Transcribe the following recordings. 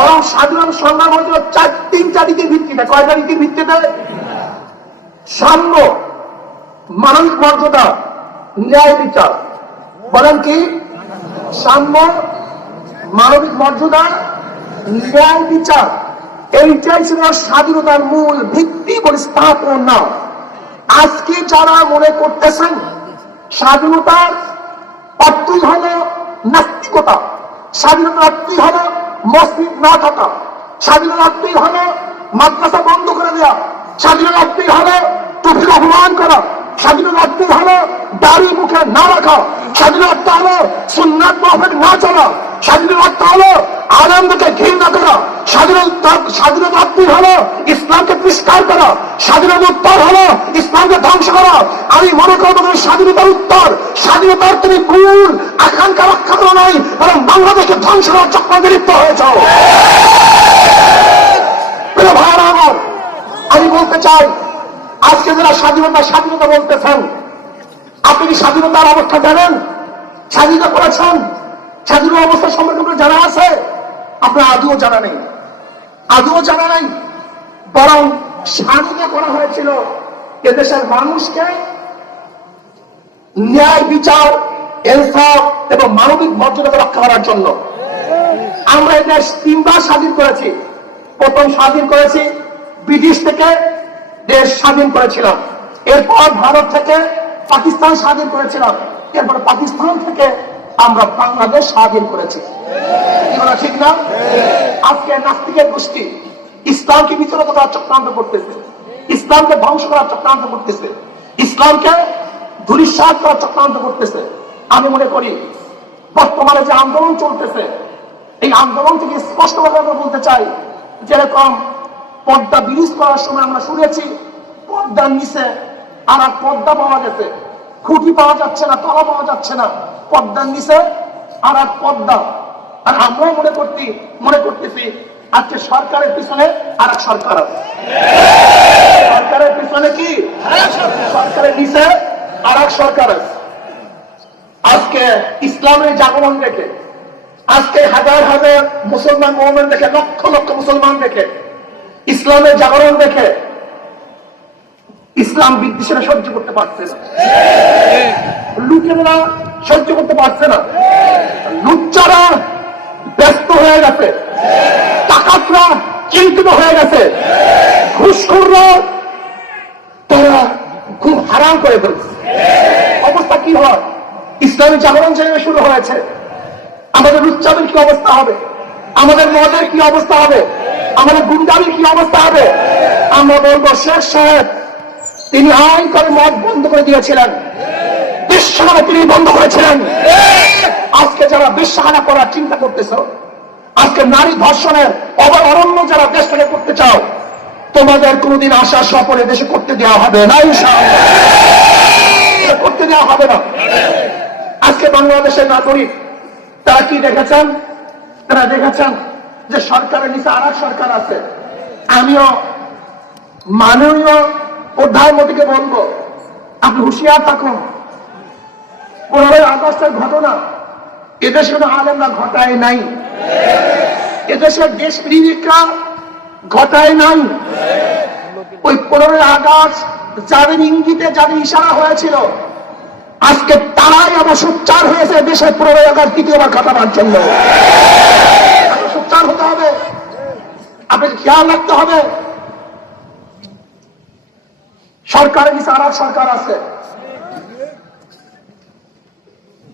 বরং স্বাধীনতা সংগ্রাম হয়েছিল চার তিনটা দিকের ভিত্তিতে কয়টা দিকের ভিত্তিতে? সাম্য, মানবিক মর্যাদা, ন্যায় বিচার। বলেন কি? সাম্য, মানবিক মর্যাদা, ন্যায় বিচার। এইটাই ছিল স্বাধীনতার মূল ভিত্তি বলে স্থাপন না আজকে যারা মনে করতেছেন, স্বাধীনতার অর্থই হল নাস্তিকতা, স্বাধীনতার অর্থই হল মসজিদ না থাকা। স্বাধীন রাখতেই হবে মাদ্রাসা বন্ধ করে দেওয়া স্বাধীন রাখতেই হবে টুপির অপমান করা। স্বাধীন রাখতেই হবে দাড়ি মুখে না রাখা। স্বাধীন রাখতে হবে সুন্নাত মাফেক না চলা। স্বাধীনতার অর্থ হল আনন্দকে ঘৃণা করা স্বাধীনতা স্বাধীনতা হল ইসলামকে তিরস্কার করা স্বাধীনতার উত্তর হলো ইসলামকে ধ্বংস করা। আমি মনে করব স্বাধীনতার উত্তর, স্বাধীনতার তুমি ভুল আকাঙ্ক্ষা রক্ষা করো নাই, বরং বাংলাদেশকে ধ্বংস করার চক্রান্তে লিপ্ত হয়েছ। আমি বলতে চাই, আজকে যারা স্বাধীনতা স্বাধীনতা বলতেছেন, আপনি কি স্বাধীনতার অবস্থা জানেন? স্বাধীনতা করেছেন? স্বাধীনতা অবস্থা সম্পর্কে জানা আছে? আপনার আদৌ জানা নেই। আদৌ জানা নেই, বরং স্বাধীনতা করা হয়েছিল এদেশের মানুষকে ন্যায়, বিচার ইনসাফ এবং মানবিক মর্যাদা রক্ষা করার জন্য। আমরা এই দেশ তিনবার স্বাধীন করেছি। প্রথম স্বাধীন করেছি ব্রিটিশ থেকে, দেশ স্বাধীন করেছিলাম। এরপর ভারত থেকে, পাকিস্তান স্বাধীন করেছিলাম। এরপর পাকিস্তান থেকে আমরা বাংলাদেশ স্বাধীন করেছি। ঠিক না? আজকে নাস্তিকের গোষ্ঠী ইসলামকে বিচলিত করার চক্রান্ত করতেছে। ইসলামকে ধ্বংস করার চক্রান্ত করতেছে। ইসলামকে ধুলিশ্বাস করার চক্রান্ত করতেছে। আমি মনে করি, বর্তমানে যে আন্দোলন চলতেছে, এই আন্দোলন থেকে স্পষ্টভাবে আমরা বলতে চাই, যেরকম পর্দা বিরোধ করার সময় আমরা শুনেছি পর্দার নিচে আর পর্দা পাওয়া গেছে। খুঁটি পাওয়া যাচ্ছে না, তলা পাওয়া যাচ্ছে না। পর্দার নিচে আর এক পর্দা আর আমরাও মনে করতে মনে করতেছি, আজকে সরকারের পিছনে আর এক সরকার আছে। সরকারের পিছনে কি? সরকারের নিচে আর এক সরকার আছে। আজকে ইসলামের জাগরণ দেখে, আজকে হাজার হাজার মুসলমান মোহামেন দেখে, লক্ষ লক্ষ মুসলমান দেখে, ইসলামের জাগরণ দেখে, ইসলাম বিদ্বেষীরা সহ্য করতে পারছে না। লুটেরা সহ্য করতে পারছে না। লুচ্চারা ব্যস্ত হয়ে গেছে। টাকাতরা চিন্তিত হয়ে গেছে। ঘুষখোররা তারা খুব হারাম করে ফেলছে। অবস্থা কি হয়? ইসলামী জাগরণ যেভাবে শুরু হয়েছে, আমাদের উচ্চারণ কি অবস্থা হবে? আমাদের মদের কি অবস্থা হবে? আমাদের গুন্ডামির কি অবস্থা হবে? আমরা বলব, শেখ সাহেব, তিনি আইন করে মদ বন্ধ করে দিয়েছিলেন। বিশ্বহানা তিনি বন্ধ করেছিলেন। আজকে যারা বিশ্বহানা করার চিন্তা করতেছ, আজকে নারী ধর্ষণের অবর অরণ্য যারা দেশ থেকে করতে চাও, তোমাদের কোনোদিন আশা স্বপনে দেশে করতে দেওয়া হবে না করতে দেওয়া হবে না। আজকে বাংলাদেশের নাগরিক, তারা কি দেখেছেন? তারা দেখেছেন যে সরকারের নিচে আর সরকার আছে। আমিও মাননীয় প্রধানমন্ত্রীকে বলব, আপনি হুঁশিয়ার থাকুন। আগস্টের ঘটনা। এদেশে কোনো আলেমরা ঘটায় নাই। এদেশের দেশ প্রেমিকরা ঘটায় নাই। ওই পনেরোই আগস্ট যাদের ইঙ্গিতে, যাদের ইশারা হয়েছিল, আজকে তারাই আবার সোচ্চার হয়েছে দেশের পনেরোই আগস্ট দ্বিতীয়বার ঘটাবার জন্য। সোচ্চার হতে হবে। আপনাকে খেয়াল রাখতে হবে। সরকারের নিচে আর সরকার আছে।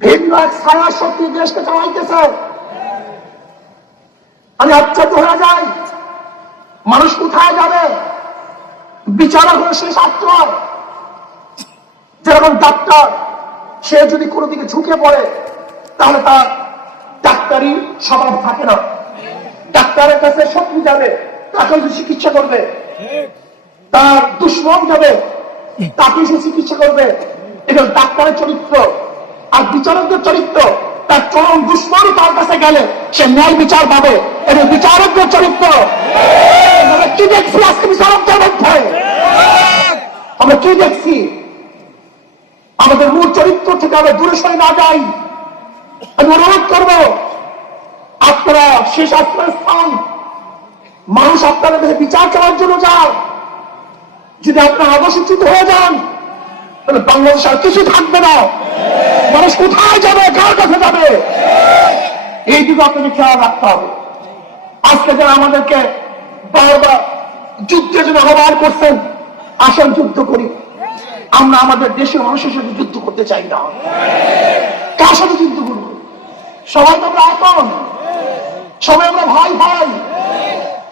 ভিন্ন এক ছায়া শক্তি দেশকে চালাইতেছে। আমি আশ্চর্য হয়ে যাই। মানুষ কোথায় যাবে? বিচারক হলো শেষ আশ্রয় যেরকম ডাক্তার, সে যদি কোনো দিকে ঝুঁকে পড়ে, তাহলে তার ডাক্তারি স্বভাব থাকে না। ডাক্তারের কাছে শত্রু যাবে, তাকে সে চিকিৎসা করবে। তার দুশ্মন যাবে তাকে সে চিকিৎসা করবে। এটা ডাক্তারের চরিত্র। আর বিচারকদের চরিত্র, তার চরম দুশ্মনই তার কাছে গেলে সে ন্যায় বিচার পাবে। এটা বিচারকদের চরিত্র কি দেখছি আজকে বিচারকদের মধ্যে? আমরা কি দেখছি? আমাদের মূল চরিত্র থেকে আমরা দূরে সরে না যাই। আমি অনুরোধ করব, আপনারা শেষ আশ্রয় স্থান। মানুষ আপনাদের কাছে বিচার চাওয়ার জন্য যান যদি আপনার আদর্শচ্যুত হয়ে যান, তাহলে বাংলাদেশ আর কিছু থাকবে না। মানুষ কোথায় যাবে? কার কাছে যাবে? এই দিকে আপনাকে খেয়াল রাখতে হবে। আজকে যারা আমাদেরকে বারবার যুদ্ধের জন্য আহ্বান করছেন আসল যুদ্ধ করি। আমরা আমাদের দেশের মানুষের সাথে যুদ্ধ করতে চাই না। কার সাথে যুদ্ধ করব? সবাই তো আমরা আপন সবাই আমরা ভাই ভাই।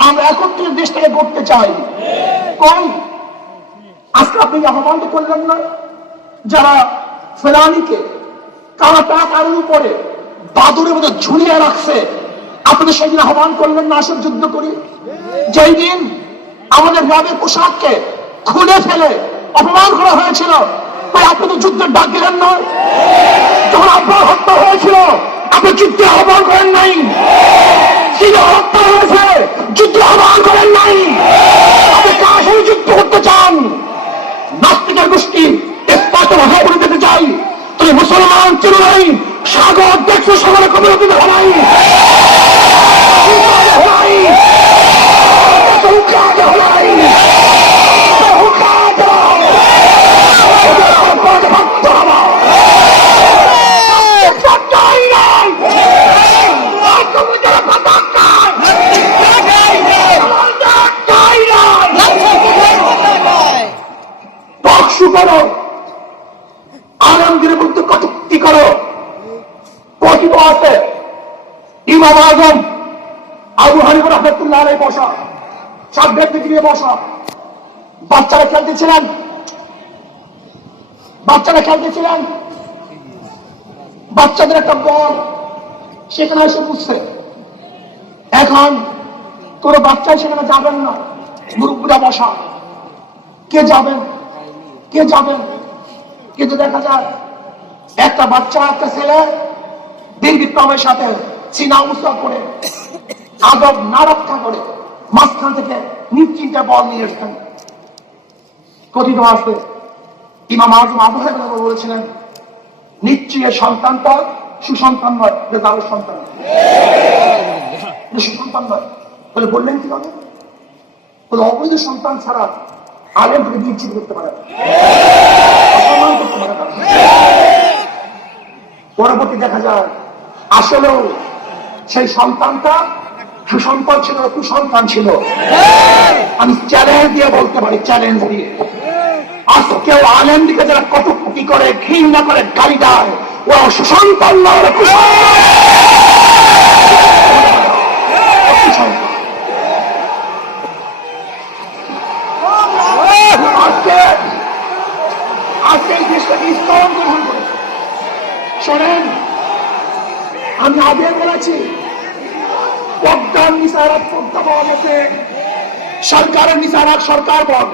আমরা একত্রে দেশটাকে করতে চাই। কোন আজকে আপনি এই আহ্বানটা করলেন না? যারা ফেলানিকে কারা তা কারোর উপরে বাদুরের মতো ঝুলিয়ে রাখছে? আপনাদের সেদিন আহ্বান করলেন না আসল যুদ্ধ করি? যেই দিন আমাদের গ্রামের পোশাককে খুলে ফেলে অপমান করা হয়েছিল, তাই আপনি তো যুদ্ধের ডাক দিলেন না। যখন আপনার হত্যা হয়েছিল, আপনি যুদ্ধে আহ্বান করেন নাই। ছিল হত্যা হয়েছে যুদ্ধ আহ্বান করেন নাই আপনি কার সাথে যুদ্ধ করতে চান নাস্তিকের গোষ্ঠী স্পষ্ট ভাষা বলে দিতে চাই তুমি মুসলমান চিনো নাই সাগর দেখছ সাগরে কমিউনিটি হলাই হলাই হুকা হলাই হুকা ভক্ত হবা সত্যই নাই তুমি যারা কথা টকশু করো আলমগীরের মধ্যে কটুক্তি করো? কথিত আছে। ইমাম আজম, আবু হানিফ রহমতুল্লাহ বসা সাবজেক্ট নিয়ে বসা। বাচ্চারা খেলতেছিলেন? বাচ্চারা খেলতেছিলেন? বাচ্চাদের একটা বল, সেখানে এসে বুঝছে এখন কোনো বাচ্চাই সেখানে যাবেন না। মুরব্বীরা বসা। কে যাবেন? কে যাবেন? কিন্তু দেখা যায়, একটা বাচ্চা, একটা ছেলে বিক্রমের সাথে চীনা উৎসা করে, আদব না রক্ষা করে মাঝখান থেকে নিশ্চিন্তে বল নিয়ে এসছেন। কথিত আছে, ইমাম আজম আবু হানিফা বলেছিলেন নিশ্চয় সন্তান পর সুসন্তান নয় বেদারের সন্তান। সুসন্তান নয়। বলে বললেন কি হবে বলে অবৈধ সন্তান ছাড়া আলেম থেকে বিচ্ছিন্ন করতে পারে অসম্মান করতে পারে পরবর্তী দেখা যায় আসলেও সেই সন্তানটা সুসন্তান ছিল, কুসন্তান ছিল। আমি চ্যালেঞ্জ দিয়ে বলতে পারি চ্যালেঞ্জ দিয়ে। আজকেও আলেম দিকে যারা কটুক্তি করে, ঘৃণা করে, গালি দেয় ওরা সুসন্তান নয় ওরা। আজকে শোনেন আমি আগে বলেছি পদ্মার নিসারাত পদ্মা বন সরকারের নিসারাত সরকার বন